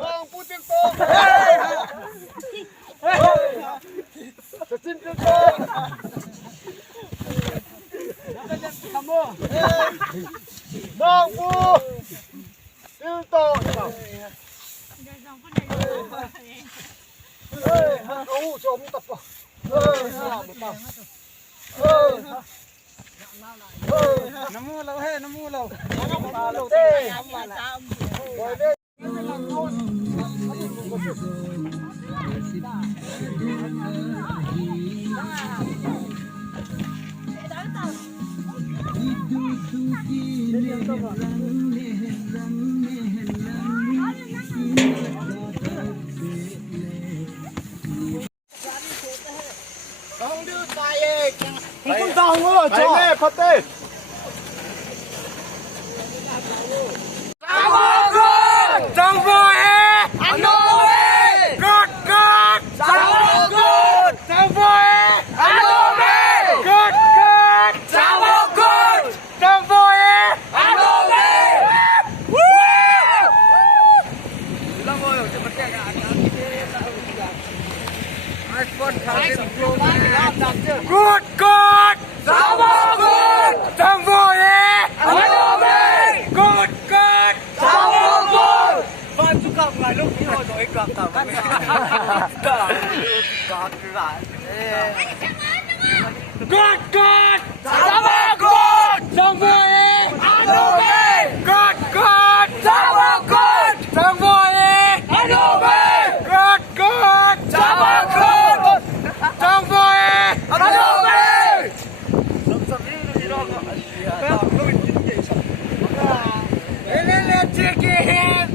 Bang puting po. Secintin po. Kamu. Bang po. Ito. Suami tak pa. Namulaw he, namulaw. Namulaw te. Không đưa tay không con tàu ngô cho mẹ phát tê Trong vui anh ơi good good trong good trong vui anh ơi good good trong good trong vui anh ơi lâm ơi cho mình cái iPhone good good trong good trong vui anh ơi good good trong good bạn chú cầm lại lúcนี้rồi cầm cầm cầm lại good good trong good trong vui anh ơi good good trong good trong vui anh ơi good good trong good trong vui anh ơi lâm sập đi đâu lên check it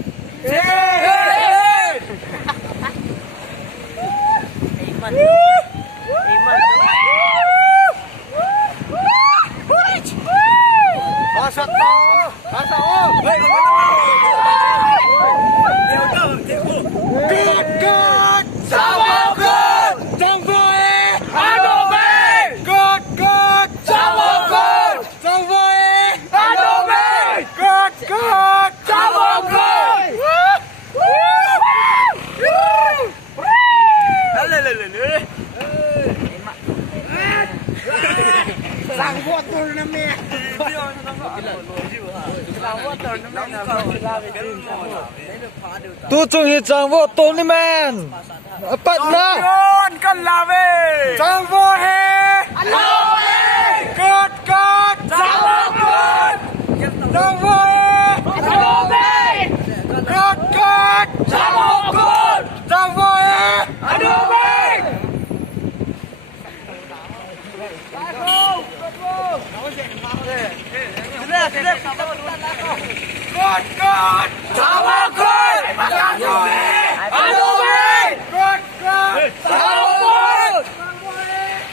Masuk tau, masuk. Good, good, sama good, trong vui, anh ơi. Good, good, sama good, trong vui, anh ơi. Good, good, sama good. Sang water na me. Tu chung hi chang wo tournament. Pat na. Kan la ve. Chang wo he. Hello he. Good good. Chang wo good. Chang wo he. Hello he. Good good. Chang wo good. Chang wo he. Hello he. Good, good. Sama good. Makan gue. Aduh be. Good, good. Sama good.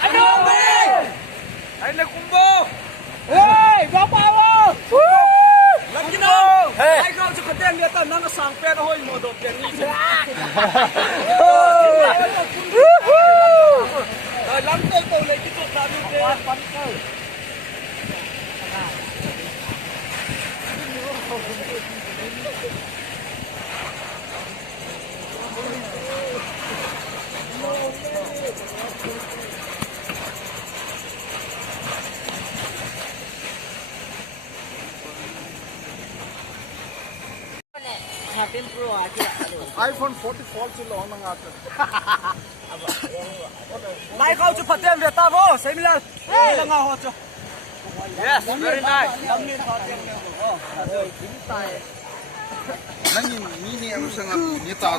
Aduh be. Ayo kumbo. Hey, bapak lo. Lagi dong. Hey, kau cukup dia lihat nang sampai hoi modok yang ini. Langsung kau lagi tu kami deh. iPhone 44 chỉ lo mang ata. Nai kau tu patem dia ta bo, saya bilang. Bilang ngah ho. Yes, very nice. Nangin ni ang sangat ni ta